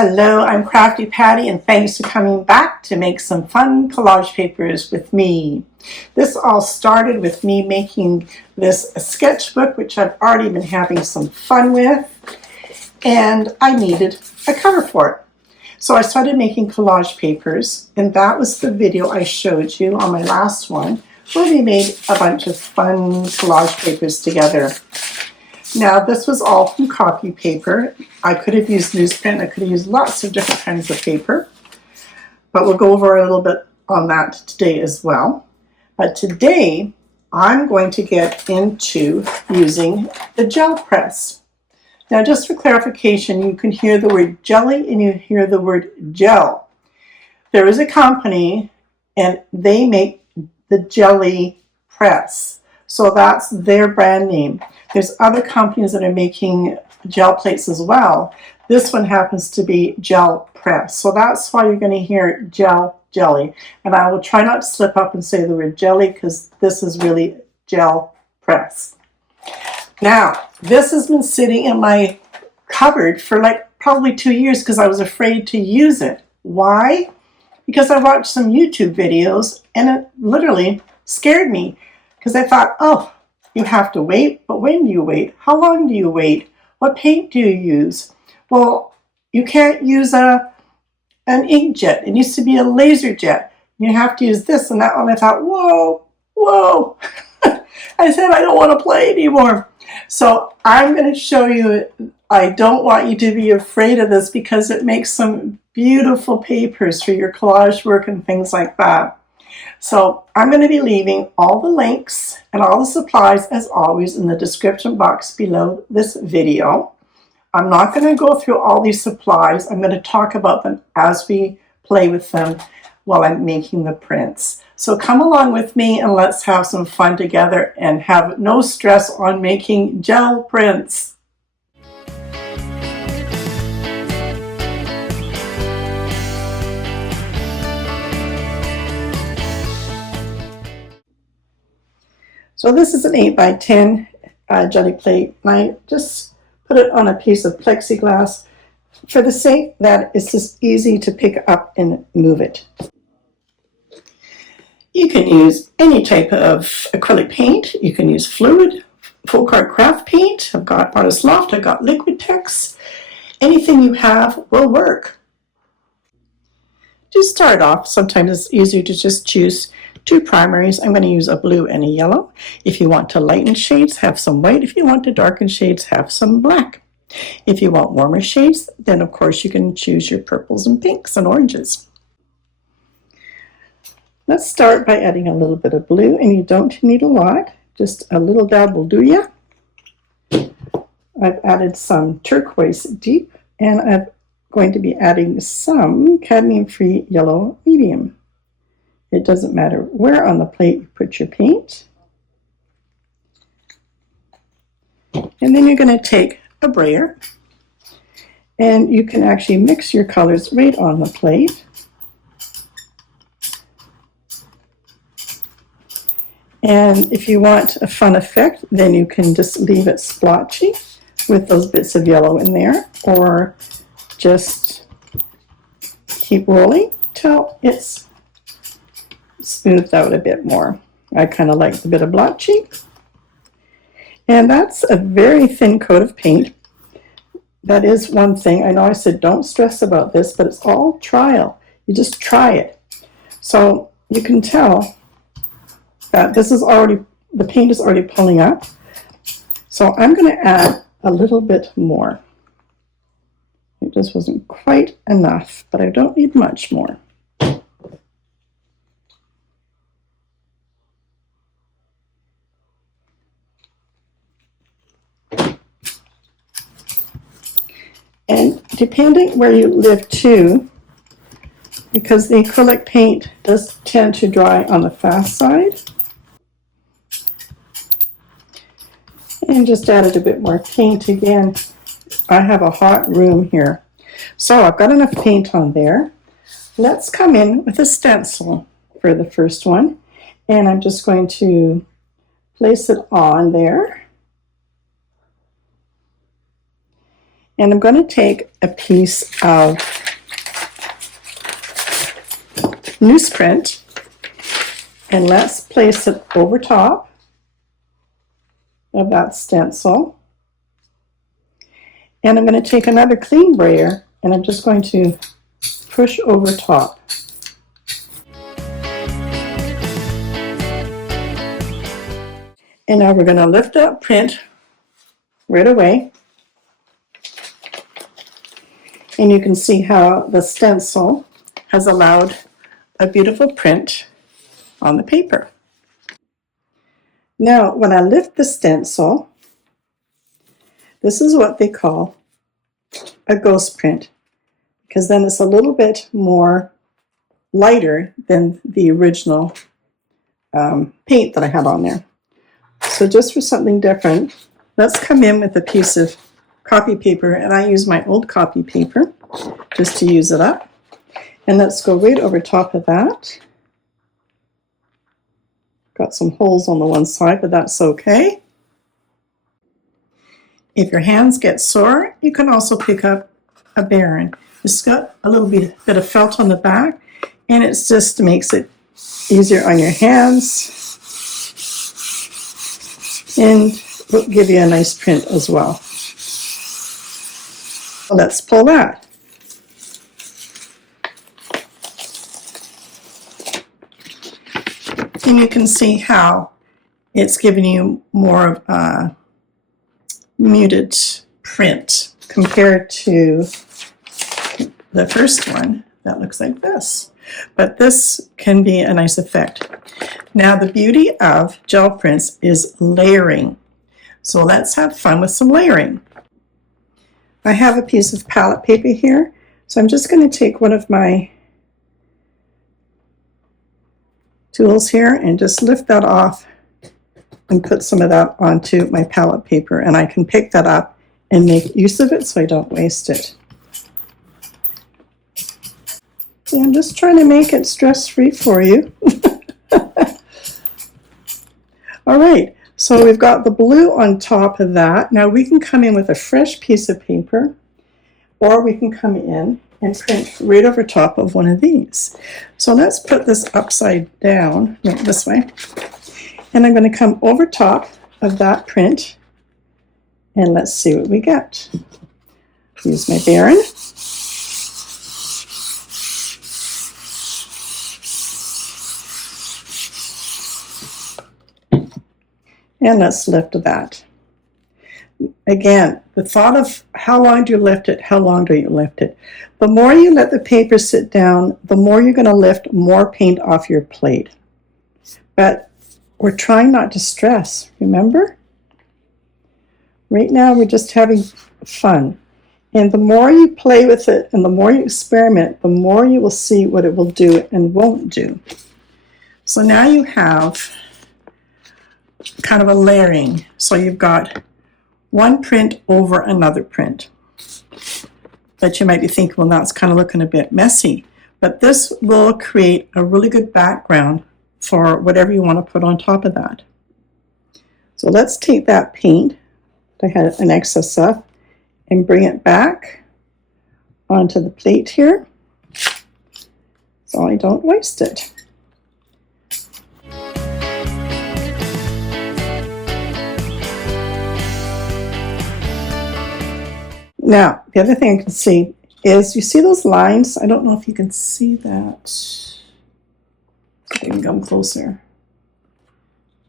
Hello, I'm Crafty Patti, and thanks for coming back to make some fun collage papers with me. This all started with me making this sketchbook, which I've already been having some fun with, and I needed a cover for it. So I started making collage papers, and that was the video I showed you on my last one, where we made a bunch of fun collage papers together. Now, this was all from copy paper. I could have used newsprint. I could have used lots of different kinds of paper, but we'll go over a little bit on that today as well. But today, I'm going to get into using the gel press. Now, just for clarification, you can hear the word jelly and you hear the word gel. There is a company and they make the jelly press. So that's their brand name. There's other companies that are making gel plates as well. This one happens to be gel press. So that's why you're going to hear gel, jelly. And I will try not to slip up and say the word jelly because this is really gel press. Now, this has been sitting in my cupboard for like probably 2 years because I was afraid to use it. Why? Because I watched some YouTube videos and it literally scared me. Because I thought, oh, you have to wait, but when do you wait? How long do you wait? What paint do you use? Well, you can't use an inkjet. It needs to be a laser jet. You have to use this and that one. I thought, whoa. I said, I don't want to play anymore. So I'm going to show you, I don't want you to be afraid of this because it makes some beautiful papers for your collage work and things like that. So I'm going to be leaving all the links and all the supplies as always in the description box below this video. I'm not going to go through all these supplies. I'm going to talk about them as we play with them while I'm making the prints. So come along with me and let's have some fun together and have no stress on making gel prints. So this is an 8x10 jelly plate, and I just put it on a piece of plexiglass for the sake that it's just easy to pick up and move it. You can use any type of acrylic paint. You can use fluid, full card craft paint. I've got Artist Loft, I've got Liquid Tex. Anything you have will work. To start off, sometimes it's easier to just choose 2 primaries. I'm going to use a blue and a yellow. If you want to lighten shades, have some white. If you want to darken shades, have some black. If you want warmer shades, then of course you can choose your purples and pinks and oranges. Let's start by adding a little bit of blue, and you don't need a lot. Just a little dab will do ya. I've added some turquoise deep, and I'm going to be adding some cadmium-free yellow medium. It doesn't matter where on the plate you put your paint. And then you're going to take a brayer, and you can actually mix your colors right on the plate. And if you want a fun effect, then you can just leave it splotchy with those bits of yellow in there, or just keep rolling till it's smoothed out a bit more. I kind of like the bit of blotchy. And that's a very thin coat of paint. That is one thing. I know I said don't stress about this, but it's all trial. You just try it. So you can tell that this is already, the paint is already pulling up. So I'm going to add a little bit more. It just wasn't quite enough, but I don't need much more. And depending where you live too, because the acrylic paint does tend to dry on the fast side. And just added a bit more paint again. I have a hot room here. So I've got enough paint on there. Let's come in with a stencil for the first one. And I'm just going to place it on there. And I'm going to take a piece of newsprint and let's place it over top of that stencil. And I'm going to take another clean brayer and I'm just going to push over top. And now we're going to lift up print right away. And you can see how the stencil has allowed a beautiful print on the paper. Now, when I lift the stencil, this is what they call a ghost print, because then it's a little bit more lighter than the original paint that I had on there. So just for something different, let's come in with a piece of copy paper, and I use my old copy paper just to use it up. And let's go right over top of that. Got some holes on the one side, but that's okay. If your hands get sore, you can also pick up a Baron. It's got a little bit of felt on the back, and it just makes it easier on your hands. And will give you a nice print as well. So let's pull that. And you can see how it's giving you more of a muted print compared to the first one that looks like this. But this can be a nice effect. Now the beauty of gel prints is layering. So let's have fun with some layering. I have a piece of palette paper here, so I'm just going to take one of my tools here and just lift that off and put some of that onto my palette paper, and I can pick that up and make use of it so I don't waste it. So I'm just trying to make it stress-free for you. All right, so we've got the blue on top of that. Now we can come in with a fresh piece of paper, or we can come in and print right over top of one of these. So let's put this upside down, no, this way. And I'm going to come over top of that print, and let's see what we get. Use my Baron. And let's lift that. Again, the thought of how long do you lift it, how long do you lift it? The more you let the paper sit down, the more you're going to lift more paint off your plate. But we're trying not to stress, remember? Right now we're just having fun. And the more you play with it and the more you experiment, the more you will see what it will do and won't do. So now you have kind of a layering. So you've got one print over another print. But you might be thinking, well, that's kind of looking a bit messy. But this will create a really good background for whatever you want to put on top of that. So let's take that paint that I had an excess of and bring it back onto the plate here so I don't waste it. Now, the other thing I can see is, you see those lines? I don't know if you can see that. I can come closer.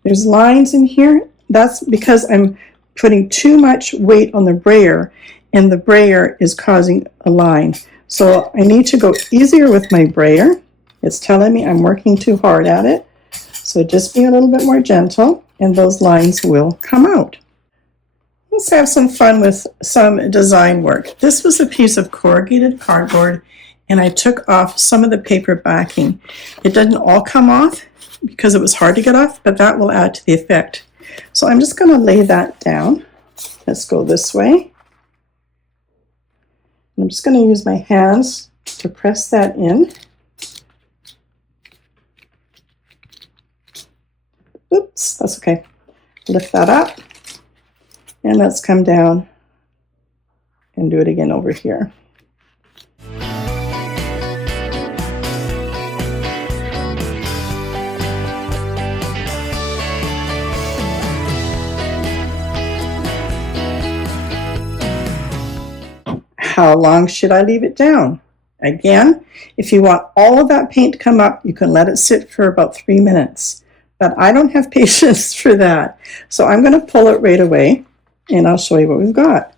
There's lines in here. That's because I'm putting too much weight on the brayer, and the brayer is causing a line. So I need to go easier with my brayer. It's telling me I'm working too hard at it. So just be a little bit more gentle, and those lines will come out. Let's have some fun with some design work. This was a piece of corrugated cardboard, and I took off some of the paper backing. It didn't all come off because it was hard to get off, but that will add to the effect. So I'm just going to lay that down. Let's go this way. I'm just going to use my hands to press that in. Oops, that's okay. Lift that up. And let's come down and do it again over here. How long should I leave it down? Again, if you want all of that paint to come up, you can let it sit for about 3 minutes. But I don't have patience for that. So I'm going to pull it right away, and I'll show you what we've got.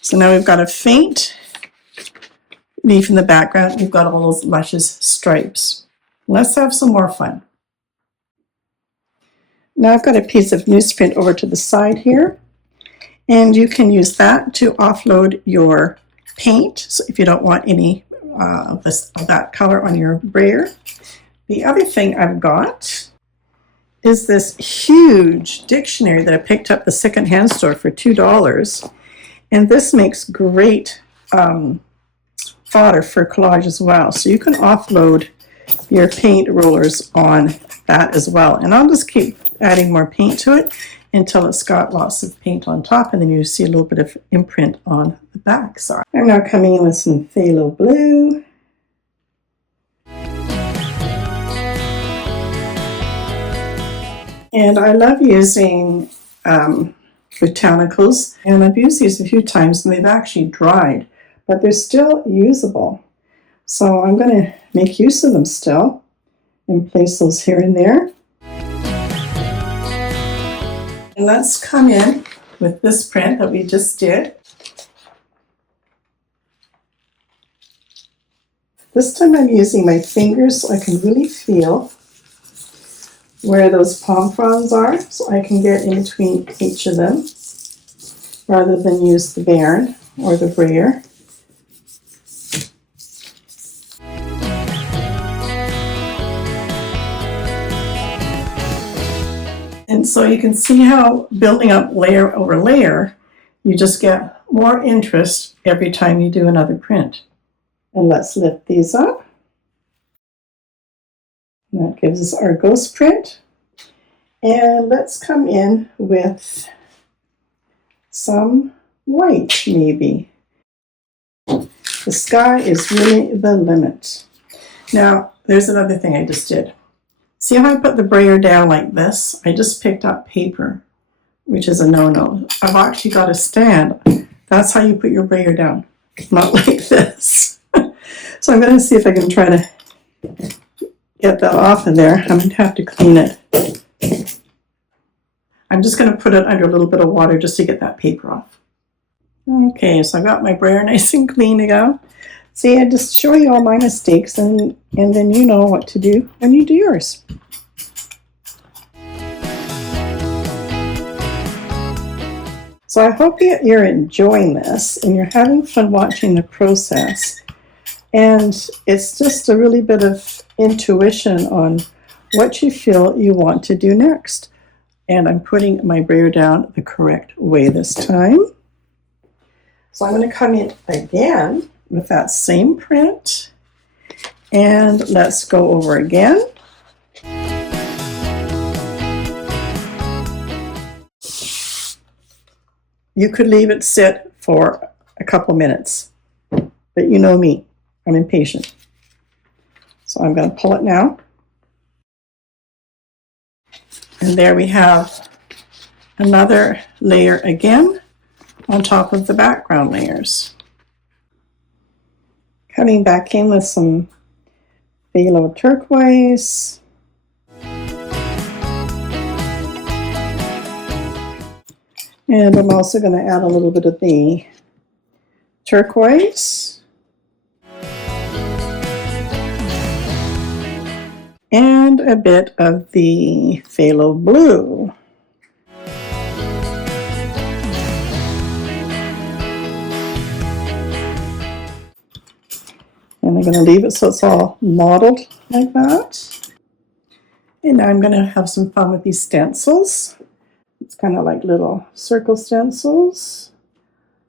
So now we've got a faint leaf in the background. We've got all those luscious stripes. Let's have some more fun. Now I've got a piece of newsprint over to the side here. And you can use that to offload your paint, so if you don't want any of that color on your brayer. The other thing I've got is this huge dictionary that I picked up at the secondhand store for $2. And this makes great fodder for collage as well. So you can offload your paint rollers on that as well. And I'll just keep adding more paint to it until it's got lots of paint on top, and then you see a little bit of imprint on the back side. I'm now coming in with some phthalo blue. And I love using botanicals, and I've used these a few times and they've actually dried, but they're still usable. So I'm going to make use of them still and place those here and there. And let's come in with this print that we just did. This time I'm using my fingers so I can really feel where those palm fronds are, so I can get in between each of them rather than use the baron or the brayer. And so you can see how building up layer over layer, you just get more interest every time you do another print. And let's lift these up. And that gives us our ghost print. And let's come in with some white, maybe. The sky is really the limit. Now, there's another thing I just did. See how I put the brayer down like this? I just picked up paper, which is a no-no. I've actually got a stand. That's how you put your brayer down, not like this. So I'm going to see if I can try to get that off of there. I'm going to have to clean it. I'm just going to put it under a little bit of water just to get that paper off. Okay, so I got my brayer nice and clean to go. See, I just show you all my mistakes, and then you know what to do when you do yours. So I hope that you're enjoying this and you're having fun watching the process. And it's just a really bit of intuition on what you feel you want to do next. And I'm putting my brayer down the correct way this time. So I'm going to come in again with that same print, and let's go over again. You could leave it sit for a couple minutes, but you know me, I'm impatient. So I'm going to pull it now. And there we have another layer again on top of the background layers. Coming back in with some phthalo turquoise. And I'm also going to add a little bit of the turquoise. And a bit of the phthalo blue. And I'm going to leave it so it's all mottled like that. And now I'm going to have some fun with these stencils. It's kind of like little circle stencils.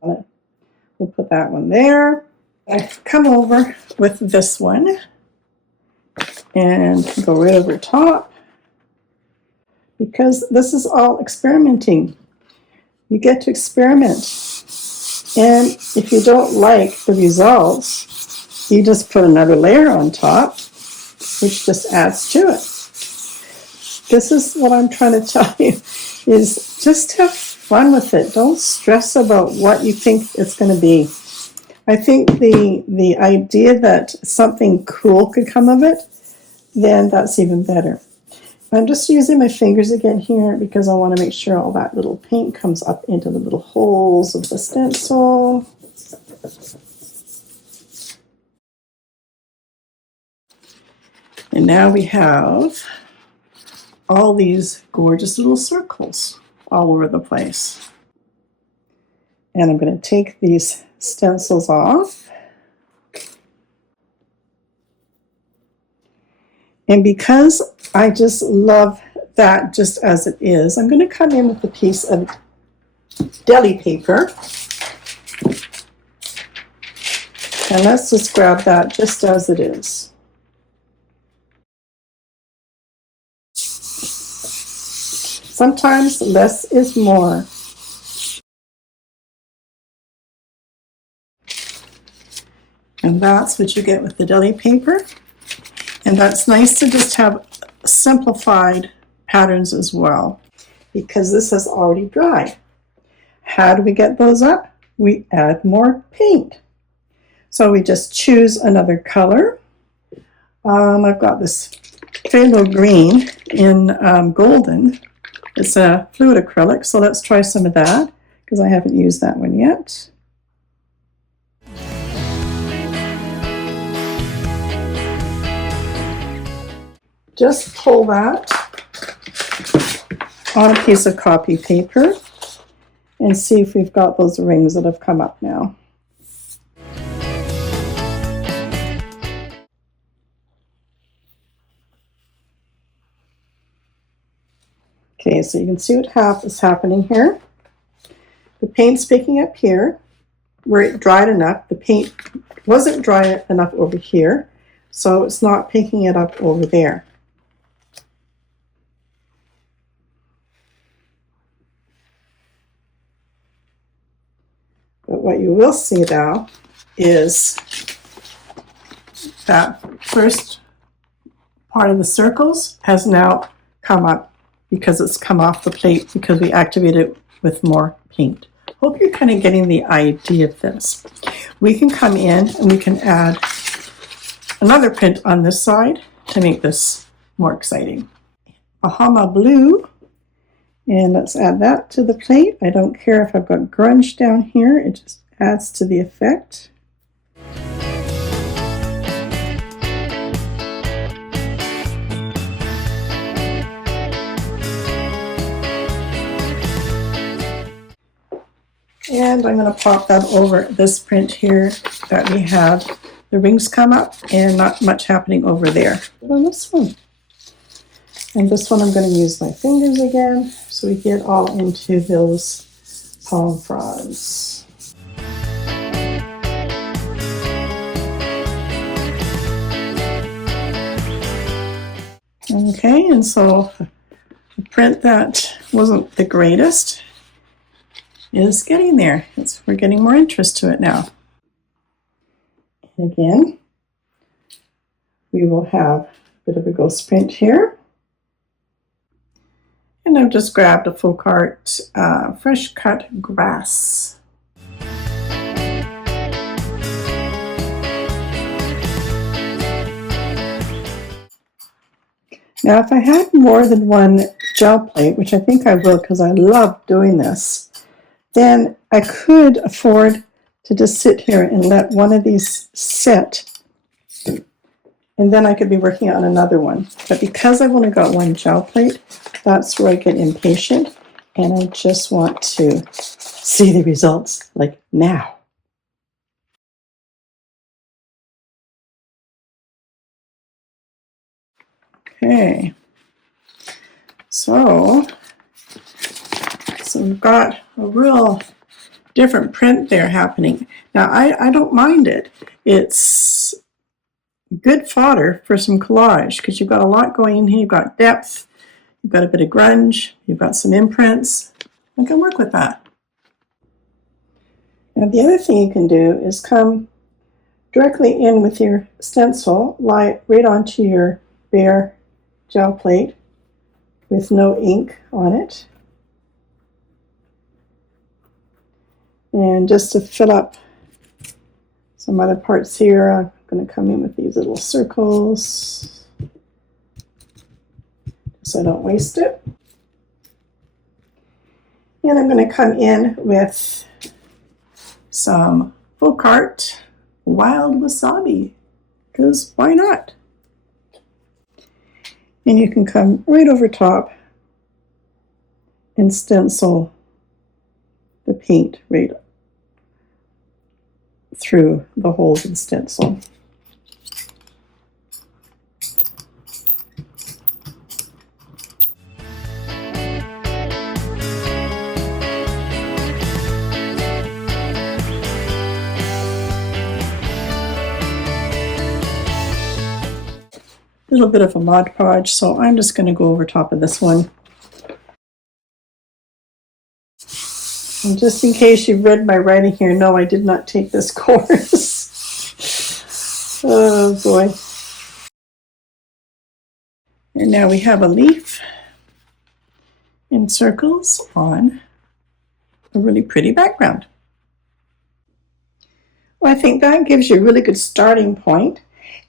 We'll put that one there. I've come over with this one and go right over top, because this is all experimenting. You get to experiment. And if you don't like the results, you just put another layer on top, which just adds to it. This is what I'm trying to tell you, is just have fun with it. Don't stress about what you think it's going to be. I think the idea that something cool could come of it, then that's even better. I'm just using my fingers again here because I want to make sure all that little paint comes up into the little holes of the stencil. And now we have all these gorgeous little circles all over the place. And I'm going to take these stencils off. And because I just love that just as it is, I'm going to come in with a piece of deli paper. And let's just grab that just as it is. Sometimes less is more. And that's what you get with the deli paper. And that's nice to just have simplified patterns as well, because this is already dry. How do we get those up? We add more paint. So we just choose another color. I've got this phthalo green in golden. It's a fluid acrylic, so let's try some of that, because I haven't used that one yet. Just pull that on a piece of copy paper and see if we've got those rings that have come up now. Okay, so you can see what is happening here. The paint's picking up here where it dried enough. The paint wasn't dry enough over here, so it's not picking it up over there. But what you will see now is that first part of the circles has now come up because it's come off the plate because we activated it with more paint. Hope you're kind of getting the idea of this. We can come in and we can add another print on this side to make this more exciting. Bahama blue. And let's add that to the plate. I don't care if I've got grunge down here. It just adds to the effect. And I'm going to pop that over this print here that we have. The rings come up and not much happening over there. But on this one. And this one I'm going to use my fingers again so we get all into those palm fronds. Okay, and so the print that wasn't the greatest is getting there. We're getting more interest to it now. And again, we will have a bit of a ghost print here. And I've just grabbed a full cart fresh cut grass. Now if I had more than one gel plate, which I think I will because I love doing this, then I could afford to just sit here and let one of these sit. And then I could be working on another one. But because I've only got one gel plate, that's where I get impatient. And I just want to see the results, like now. Okay. So we've got a real different print there happening. Now, I don't mind it. It's good fodder for some collage because you've got a lot going in here. You've got depth, you've got a bit of grunge, you've got some imprints. I can work with that. Now the other thing you can do is come directly in with your stencil, lie it right onto your bare gel plate with no ink on it. And just to fill up some other parts here, I'm going to come in with these little circles so I don't waste it. And I'm going to come in with some folk art wild wasabi, because why not? And you can come right over top and stencil the paint right through the holes of the stencil. A little bit of a Mod Podge, so I'm just going to go over top of this one. And just in case you've read my writing here, no, I did not take this course. Oh boy. And now we have a leaf in circles on a really pretty background. Well, I think that gives you a really good starting point.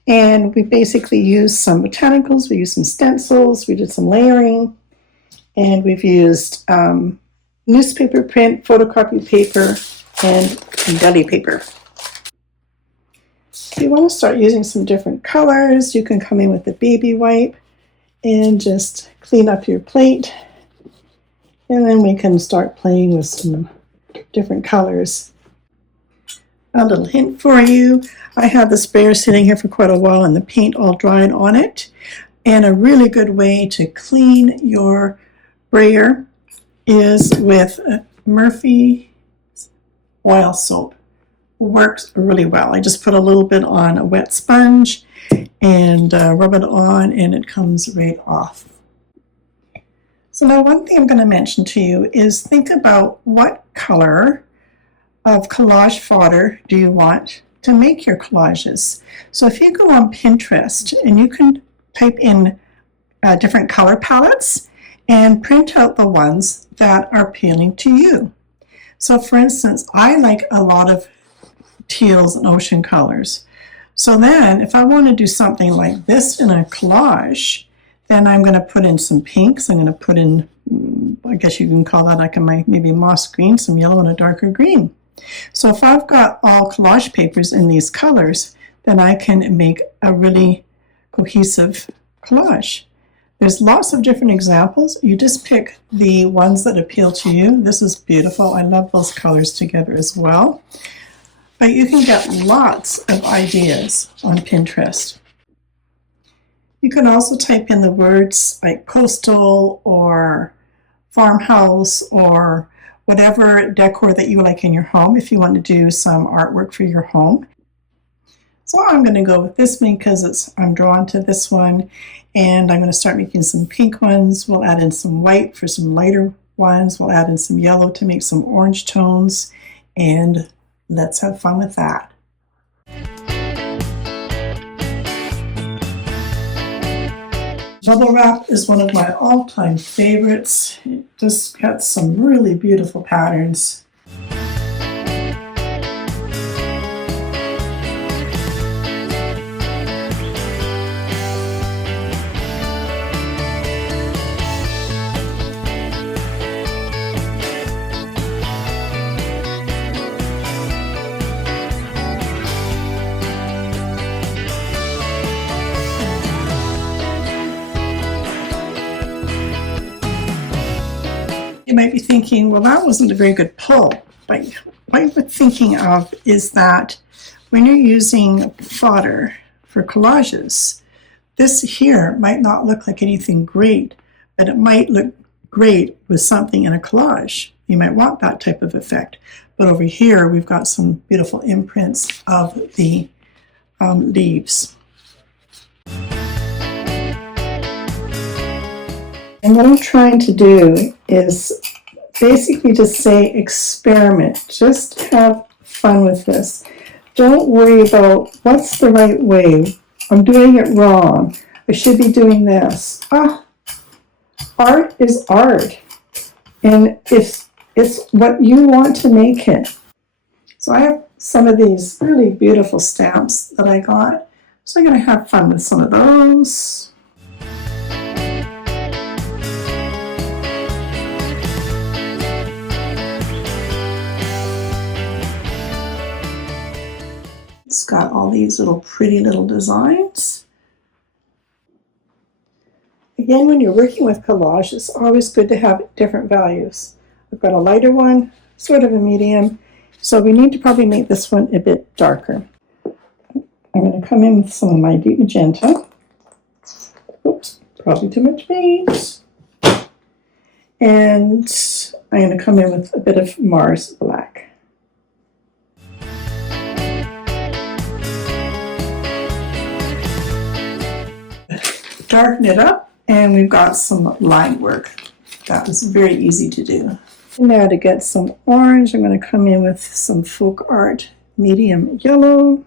And we basically used some botanicals, we used some stencils, we did some layering, and we've used newspaper print, photocopy paper, and deli paper. If you want to start using some different colors, you can come in with a baby wipe and just clean up your plate. And then we can start playing with some different colors. A little hint for you, I have the sprayer sitting here for quite a while and the paint all dried on it. And a really good way to clean your brayer is with Murphy oil soap. Works really well. I just put a little bit on a wet sponge and rub it on, and it comes right off. So now one thing I'm going to mention to you is think about what color of collage fodder do you want to make your collages. So if you go on Pinterest and you can type in different color palettes and print out the ones that are appealing to you. So for instance, I like a lot of teals and ocean colors. So then if I want to do something like this in a collage, then I'm going to put in some pinks. I'm going to put in, I guess you can call that like maybe moss green, some yellow and a darker green. So if I've got all collage papers in these colors, then I can make a really cohesive collage. There's lots of different examples. You just pick the ones that appeal to you. This is beautiful. I love those colors together as well. But you can get lots of ideas on Pinterest. You can also type in the words like coastal or farmhouse or whatever decor that you like in your home if you want to do some artwork for your home. So I'm going to go with this one because I'm drawn to this one, and I'm going to start making some pink ones. We'll add in some white for some lighter ones. We'll add in some yellow to make some orange tones, and let's have fun with that. Bubble wrap is one of my all-time favorites. It just got some really beautiful patterns. You might be thinking, well, that wasn't a very good pull. But what you're thinking of is that when you're using fodder for collages, this here might not look like anything great, but it might look great with something in a collage. You might want that type of effect. But over here, we've got some beautiful imprints of the leaves. And what I'm trying to do is basically just say experiment. Just have fun with this. Don't worry about what's the right way. I'm doing it wrong. I should be doing this. Art is art. And it's what you want to make it. So I have some of these really beautiful stamps that I got. So I'm going to have fun with some of those. It's got all these little pretty little designs. Again, when you're working with collage, it's always good to have different values. I've got a lighter one, sort of a medium, so we need to probably make this one a bit darker. I'm going to come in with some of my deep magenta. Oops, probably too much paint. And I'm going to come in with a bit of Mars black. Darken it up, and we've got some line work. That was very easy to do. Now to get some orange, I'm going to come in with some folk art medium yellow.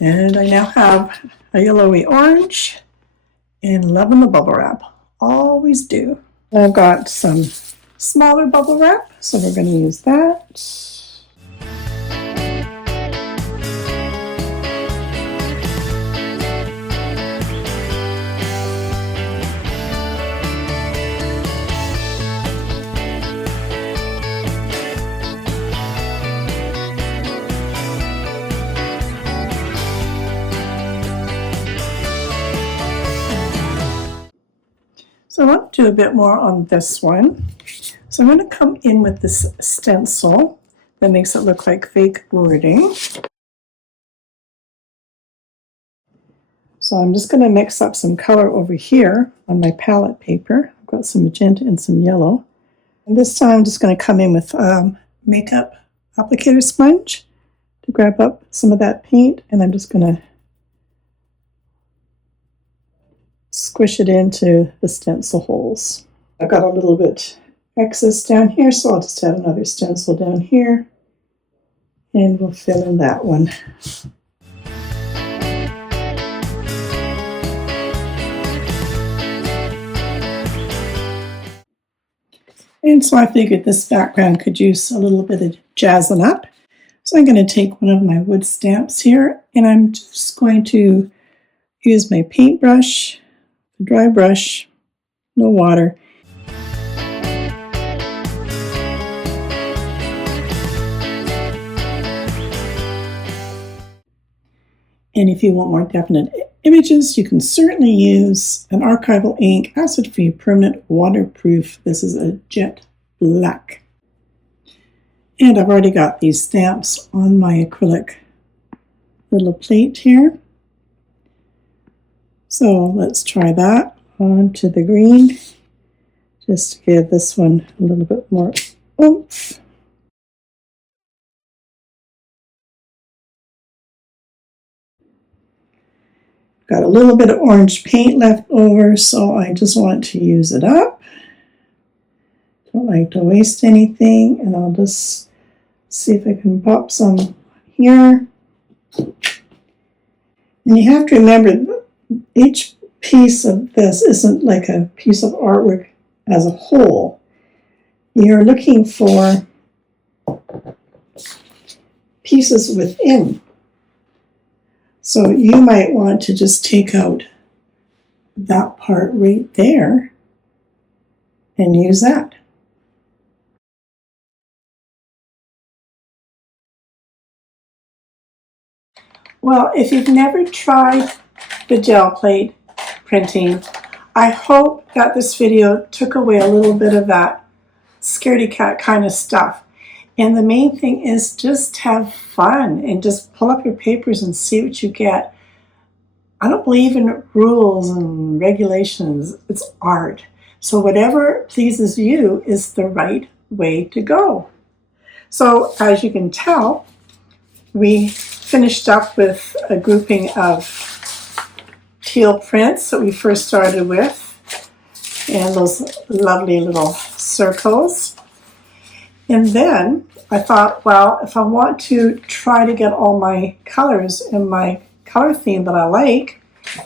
And I now have a yellowy orange and loving the bubble wrap. Always do. I've got some smaller bubble wrap, so we're going to use that. So I want to do a bit more on this one. So I'm going to come in with this stencil that makes it look like fake wording. So I'm just going to mix up some color over here on my palette paper. I've got some magenta and some yellow. And this time I'm just going to come in with makeup applicator sponge to grab up some of that paint, and I'm just going to squish it into the stencil holes. I've got a little bit excess down here, so I'll just add another stencil down here, and we'll fill in that one. And so I figured this background could use a little bit of jazzing up. So I'm going to take one of my wood stamps here, and I'm just going to use my paintbrush, dry brush, no water. And if you want more definite images, you can certainly use an archival ink, acid-free, permanent, waterproof. This is a jet black. And I've already got these stamps on my acrylic little plate here. So let's try that onto the green, just to give this one a little bit more oomph. Got a little bit of orange paint left over, so I just want to use it up. Don't like to waste anything, and I'll just see if I can pop some here. And you have to remember, each piece of this isn't like a piece of artwork as a whole. You're looking for pieces within. So you might want to just take out that part right there and use that. Well, if you've never tried the gel plate printing, I hope that this video took away a little bit of that scaredy cat kind of stuff. And the main thing is just have fun and just pull up your papers and see what you get. I don't believe in rules and regulations. It's art. So whatever pleases you is the right way to go. So as you can tell, We finished up with a grouping of teal prints that we first started with, and those lovely little circles. And then I thought, well, if I want to try to get all my colors in my color theme that I like,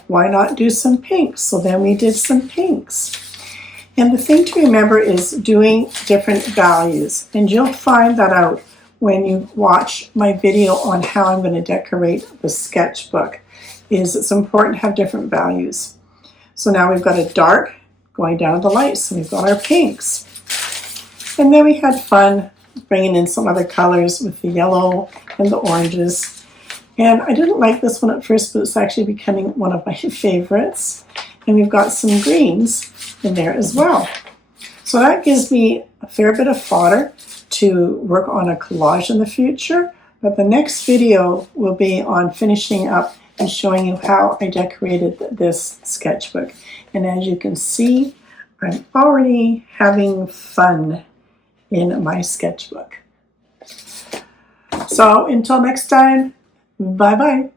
why not do some pinks? So then we did some pinks. And the thing to remember is doing different values. And you'll find that out when you watch my video on how I'm going to decorate the sketchbook. It's important to have different values. So now we've got a dark going down to the light. So we've got our pinks. And then we had fun bringing in some other colors with the yellow and the oranges. And I didn't like this one at first, but it's actually becoming one of my favorites. And we've got some greens in there as well. So that gives me a fair bit of fodder to work on a collage in the future. But the next video will be on finishing up and showing you how I decorated this sketchbook. And as you can see, I'm already having fun in my sketchbook. So until next time, bye-bye.